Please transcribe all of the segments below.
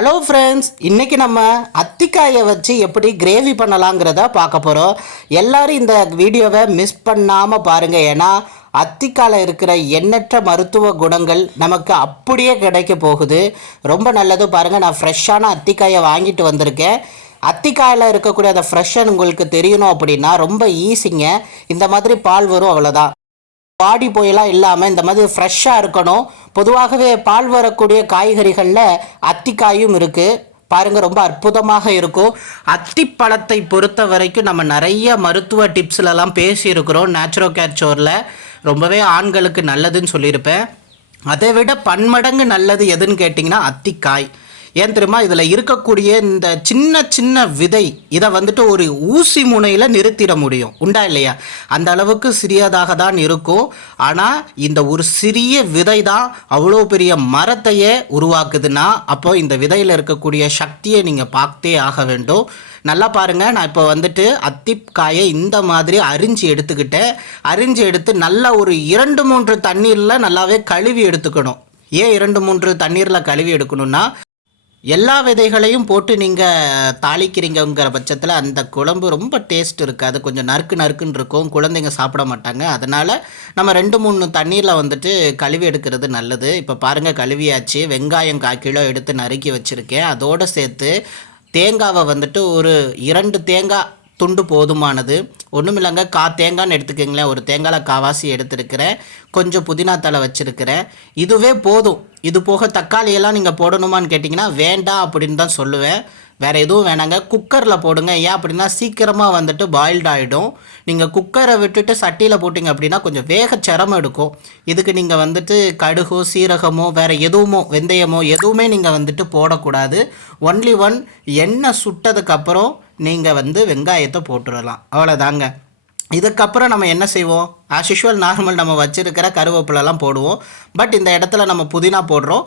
Hello friends இன்றைக்கி நம்ம அத்திக்காயை வச்சு எப்படி கிரேவி பண்ணலாங்கிறத பார்க்க போகிறோம் எல்லோரும் இந்த வீடியோவை மிஸ் பண்ணாமல் பாருங்கள் ஏன்னா அத்திக்காயில் இருக்கிற எண்ணற்ற மருத்துவ குணங்கள் நமக்கு அப்படியே கிடைக்க போகுது. ரொம்ப நல்லது. பாருங்கள் நான் ஃப்ரெஷ்ஷான அத்திக்காயை வாங்கிட்டு வந்திருக்கேன். அத்திக்காயில் இருக்கக்கூடிய அந்த ஃப்ரெஷ்ஷன் உங்களுக்கு தெரியணும் அப்படின்னா ரொம்ப ஈஸிங்க இந்த மாதிரி பால் வரும் அவ்வளோதான் வாடி போயெல்லாம் இல்லாமல் இந்த மாதிரி ஃப்ரெஷ்ஷாக இருக்கணும். பொதுவாகவே பால் வரக்கூடிய காய்கறிகளில் அத்திக்காயும் இருக்குது பாருங்கள் ரொம்ப அற்புதமாக இருக்கும். அத்திப்பழத்தை பொறுத்த வரைக்கும் நம்ம நிறைய மருத்துவ டிப்ஸ்லலாம் பேசியிருக்கிறோம் நேச்சுரோ கேட்சோரில் ரொம்பவே ஆண்களுக்கு நல்லதுன்னு சொல்லியிருப்பேன். அதை விட பன்மடங்கு நல்லது எதுன்னு கேட்டிங்கன்னா அத்திக்காய். ஏன் தெரியுமா? இதில் இருக்கக்கூடிய இந்த சின்ன சின்ன விதை இதை வந்துட்டு ஒரு ஊசி முனையில் நிறுத்திட முடியும். உண்டா இல்லையா? அந்த அளவுக்கு சிறியதாக தான் இருக்கும். ஆனால் இந்த ஒரு சிறிய விதை தான் அவ்வளோ பெரிய மரத்தையே உருவாக்குதுன்னா அப்போ இந்த விதையில் இருக்கக்கூடிய சக்தியை நீங்கள் பார்த்தே ஆக வேண்டும். நல்லா பாருங்கள் நான் இப்போ வந்துட்டு அத்திக்காயை இந்த மாதிரி அரிஞ்சு எடுத்துக்கிட்டேன். அரிஞ்சு எடுத்து நல்லா ஒரு இரண்டு மூன்று தண்ணீரில் நல்லாவே கழுவி எடுத்துக்கணும். ஏன் இரண்டு மூன்று தண்ணீரில் கழுவி எடுக்கணும்னா எல்லா விதைகளையும் போட்டு நீங்கள் தாளிக்கிறீங்கங்கிற பட்சத்தில் அந்த குழம்பு ரொம்ப டேஸ்ட் இருக்காது கொஞ்சம் நறுக்கு நறுக்குன்னு இருக்கும். குழந்தைங்க சாப்பிட மாட்டாங்க. அதனால் நம்ம ரெண்டு மூணு தண்ணீரில் வந்துட்டு கழுவி எடுக்கிறது நல்லது. இப்போ பாருங்கள் கழுவியாச்சு. வெங்காயம் கால் கிலோ எடுத்து நறுக்கி வச்சுருக்கேன். அதோடு சேர்த்து தேங்காவை வந்துட்டு ஒரு இரண்டு தேங்காய் துண்டு போதுமானது. ஒன்றும் இல்லைங்க கா தேங்காய்னு எடுத்துக்கோங்களேன். ஒரு தேங்காயில் காவாசி எடுத்துருக்கிறேன். கொஞ்சம் புதினா தலை வச்சுருக்கிறேன். இதுவே போதும். இது போக தக்காளியெல்லாம் நீங்கள் போடணுமான்னு கேட்டிங்கன்னா வேண்டாம் அப்படின்னு தான் சொல்லுவேன். வேறு எதுவும் வேணாங்க. குக்கரில் போடுங்க. ஏன் அப்படின்னா சீக்கிரமாக வந்துட்டு பாயில்ட் ஆகிடும் நீங்கள் குக்கரை விட்டுட்டு சட்டியில் போட்டிங்க அப்படின்னா கொஞ்சம் வேக சிரமம் எடுக்கும். இதுக்கு நீங்கள் வந்துட்டு கடுகோ சீரகமோ வேறு எதுவுமோ வெந்தயமோ எதுவுமே நீங்கள் வந்துட்டு போடக்கூடாது. ஒன்லி ஒன் எண்ணெய் சுட்டதுக்கப்புறம் நீங்கள் வந்து வெங்காயத்தை போட்டுடலாம். அவ்வளோதாங்க இதுக்கப்புறம் நம்ம என்ன செய்வோம்? ஆஸ் யூஷுவல் நார்மல் நம்ம வச்சுருக்கிற கருவேப்பிலெல்லாம் போடுவோம். பட் இந்த இடத்துல நம்ம புதினா போடுறோம்.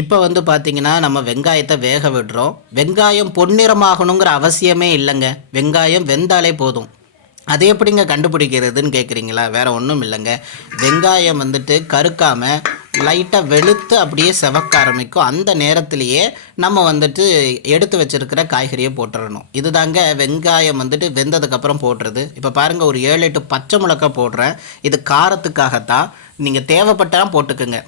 இப்போ வந்து பார்த்தீங்கன்னா நம்ம வெங்காயத்தை வேக விடுறோம். வெங்காயம் பொன்னிறமாகணுங்கிற அவசியமே இல்லைங்க. வெங்காயம் வெந்தாலே போதும். அது எப்படிங்க கண்டுபிடிக்கிறதுன்னு கேட்குறீங்களா வேறு ஒன்றும் இல்லைங்க. வெங்காயம் வந்துட்டு கருக்காமல் லைட்டாக வெளுத்து அப்படியே செவக்க ஆரம்பிக்கும். அந்த நேரத்திலேயே நம்ம வந்துட்டு எடுத்து வச்சிருக்கிற காய்கறியை போட்டுறணும். இதுதாங்க வெங்காயம் வந்துட்டு வெந்ததுக்கப்புறம் போடுறது. இப்போ பாருங்கள் ஒரு ஏழு எட்டு பச்சை மிளகா போடுறேன். இது காரத்துக்காகத்தான். நீங்கள் தேவைப்பட்டால் போட்டுக்குங்க.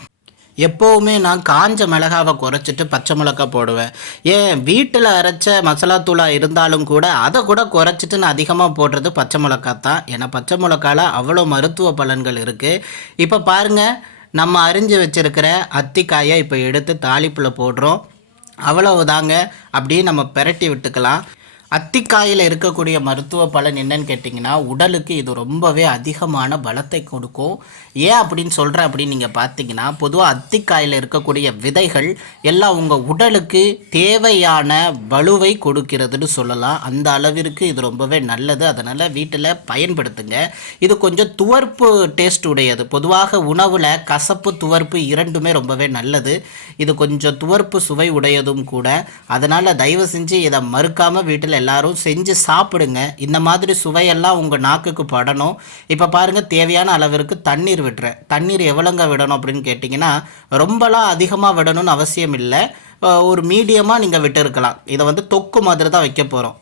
எப்போவுமே நான் காஞ்ச மிளகாவை குறைச்சிட்டு பச்சை மிளகா போடுவேன். ஏன் வீட்டில் அரைச்ச மசாலா தூளாக இருந்தாலும் கூட அதை கூட குறைச்சிட்டு நான் அதிகமாக போடுறது பச்சை மிளகா தான் ஏன்னா பச்சை மிளகால அவ்வளோ மருத்துவ பலன்கள் இருக்குது இப்போ பாருங்கள் நம்ம அரிஞ்சு வச்சுருக்கிற அத்திக்காயை இப்போ எடுத்து தாளிப்பில் போடுறோம். அவ்வளவுதாங்க. அப்படியே நம்ம பெரட்டி விட்டுக்கலாம். அத்திக்காயில் இருக்கக்கூடிய மருத்துவ பலன் என்னன்னு கேட்டிங்கன்னா உடலுக்கு இது ரொம்பவே அதிகமான பலத்தை கொடுக்கும். ஏன் அப்படின்னு சொல்கிறேன் அப்படின்னு நீங்கள் பார்த்தீங்கன்னா பொதுவாக அத்திக்காயில் இருக்கக்கூடிய விதைகள் எல்லாம் உங்கள் உடலுக்கு தேவையான வலுவை கொடுக்கிறதுன்னு சொல்லலாம். அந்த அளவிற்கு இது ரொம்பவே நல்லது. அதனால் வீட்டில் பயன்படுத்துங்க. இது கொஞ்சம் துவர்ப்பு டேஸ்ட் உடையது. பொதுவாக உணவில் கசப்பு துவர்ப்பு இரண்டுமே ரொம்பவே நல்லது. இது கொஞ்சம் துவர்ப்பு சுவை உடையதும் கூட. அதனால் தயவு செஞ்சு இதை மறுக்காமல் வீட்டில் எல்லாரும் செஞ்சு சாப்பிடுங்க. இந்த மாதிரி சுவையெல்லாம் உங்கள் நாக்குக்கு படணும். இப்போ பாருங்கள் தேவையான அளவிற்கு தண்ணீர் விட்டுறேன் தண்ணீர் எவ்வளோங்க விடணும் அப்படின்னு கேட்டிங்கன்னா ரொம்பலாம் அதிகமாக விடணும்னு அவசியம் இல்லை. ஒரு மீடியமாக நீங்கள் விட்டுருக்கலாம். இதை வந்து தொக்கு மாதிரி தான் வைக்க போகிறோம்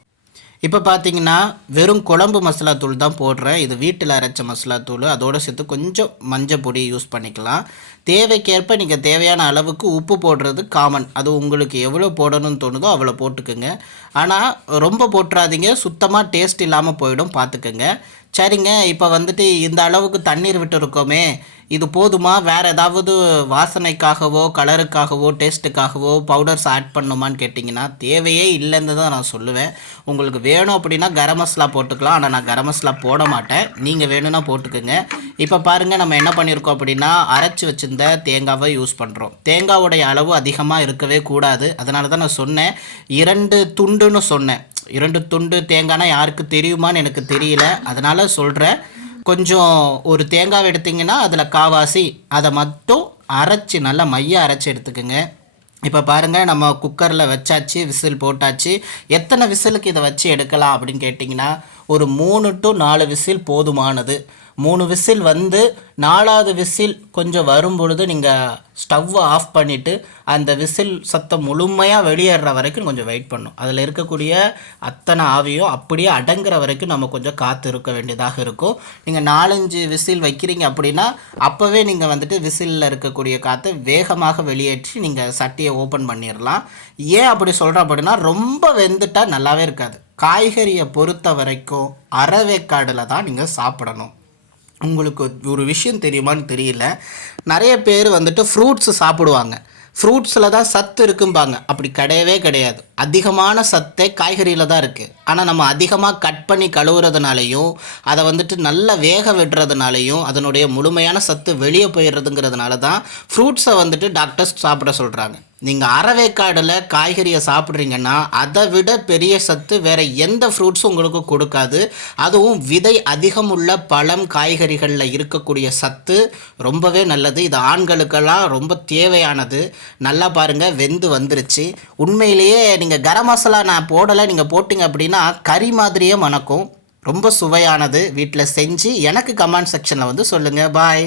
இப்போ பார்த்தீங்கன்னா வெறும் குழம்பு மசாலா தூள் தான் போடுறேன் இது வீட்டில் அரைச்ச மசாலா தூள் அதோடு சேர்த்து கொஞ்சம் மஞ்சள் பொடி யூஸ் பண்ணிக்கலாம். தேவைக்கேற்ப நீங்கள் தேவையான அளவுக்கு உப்பு போடுறது காமன் அது உங்களுக்கு எவ்வளோ போடணும்னு தோணுதோ அவ்வளோ போட்டுக்குங்க. ஆனால் ரொம்ப போட்டுறாதீங்க சுத்தமாக டேஸ்ட் இல்லாமல் போயிடும் பார்த்துக்குங்க சரிங்க இப்போ வந்துட்டு இந்த அளவுக்கு தண்ணீர் விட்டுருக்கோமே இது போதுமா? வேறு ஏதாவது வாசனைக்காகவோ கலருக்காகவோ டேஸ்ட்டுக்காகவோ பவுடர்ஸ் ஆட் பண்ணுமான்னு கேட்டிங்கன்னா தேவையே இல்லைன்னு தான் நான் சொல்லுவேன். உங்களுக்கு வேணும் அப்படின்னா கரம் மசாலா போட்டுக்கலாம். ஆனால் நான் கரம் மசாலா போட மாட்டேன். நீங்கள் வேணும்னா போட்டுக்கோங்க. இப்போ பாருங்கள் நம்ம என்ன பண்ணியிருக்கோம் அப்படின்னா அரைச்சி வச்சிருந்த தேங்காவை யூஸ் பண்ணுறோம் தேங்காவுடைய அளவு அதிகமாக இருக்கவே கூடாது. அதனால தான் நான் சொன்னேன் இரண்டு துண்டுன்னு சொன்னேன். இரண்டு துண்டு தேங்காய்னா யாருக்கு தெரியுமான்னு எனக்கு தெரியல. அதனால் சொல்கிறேன் கொஞ்சம் ஒரு தேங்காய் எடுத்தீங்கன்னா அதில் காவாசி அதை மட்டும் அரைச்சி நல்லா மைய அரைச்சி எடுத்துக்கோங்க. இப்போ பாருங்கள் நம்ம குக்கரில் வச்சாச்சு விசில் போட்டாச்சு. எத்தனை விசிலுக்கு இதை வச்சு எடுக்கலாம் அப்படின்னு கேட்டிங்கன்னா ஒரு மூணு டு நாலு விசில் போதுமானது. மூணு விசில் வந்து நாலாவது விசில் கொஞ்சம் வரும் பொழுது நீங்கள் ஸ்டவ்வை ஆஃப் பண்ணிவிட்டு அந்த விசில் சத்தம் முழுமையாக வெளியேற வரைக்கும் கொஞ்சம் வெயிட் பண்ணும். அதில் இருக்கக்கூடிய அத்தனை ஆவியும் அப்படியே அடங்குற வரைக்கும் நம்ம கொஞ்சம் காத்து இருக்க வேண்டியதாக இருக்கும். நீங்கள் நாலஞ்சு விசில் வைக்கிறீங்க அப்படின்னா அப்போவே நீங்கள் வந்துட்டு விசிலில் இருக்கக்கூடிய காற்றை வேகமாக வெளியேற்றி நீங்கள் சட்டியை ஓப்பன் பண்ணிடலாம் ஏன் அப்படி சொல்கிறோம் அப்படின்னா ரொம்ப வெந்துட்டா நல்லாவே இருக்காது. காய்கறியை பொறுத்த வரைக்கும் அறவேக்காடில் தான் நீங்கள் சாப்பிடணும். உங்களுக்கு ஒரு விஷயம் தெரியுமான்னு தெரியல. நிறைய பேர் வந்துட்டு ஃப்ரூட்ஸ் சாப்பிடுவாங்க. ஃப்ரூட்ஸில் தான் சத்து இருக்கும்பாங்க. அப்படி கிடையவே கிடையாது. அதிகமான சத்தே காய்கறியில் தான் இருக்குது ஆனால் நம்ம அதிகமாக கட் பண்ணி கழுவுறதுனாலையும் அதை வந்துட்டு நல்லா வேக விடுறதுனாலையும் அதனுடைய முழுமையான சத்து வெளியே போயிடுறதுங்கிறதுனால தான் ஃப்ரூட்ஸை வந்துட்டு டாக்டர்ஸ் சாப்பிட சொல்கிறாங்க நீங்கள் அறவேக்காடில் காய்கறியை சாப்பிட்றீங்கன்னா அதை விட பெரிய சத்து வேறு எந்த ஃப்ரூட்ஸும் உங்களுக்கு கொடுக்காது. அதுவும் விதை அதிகம் உள்ள பழம் காய்கறிகளில் இருக்கக்கூடிய சத்து ரொம்பவே நல்லது. இது ஆண்களுக்கெல்லாம் ரொம்ப தேவையானது. நல்லா பாருங்கள் வெந்து வந்துருச்சு. உண்மையிலேயே நீங்கள் கரம் மசாலா நான் போடலை நீங்கள் போட்டிங்க அப்படின்னா கறி மாதிரியே மணக்கும். ரொம்ப சுவையானது. வீட்டில் செஞ்சு எனக்கு கமெண்ட் செக்ஷனில் வந்து சொல்லுங்கள் பாய்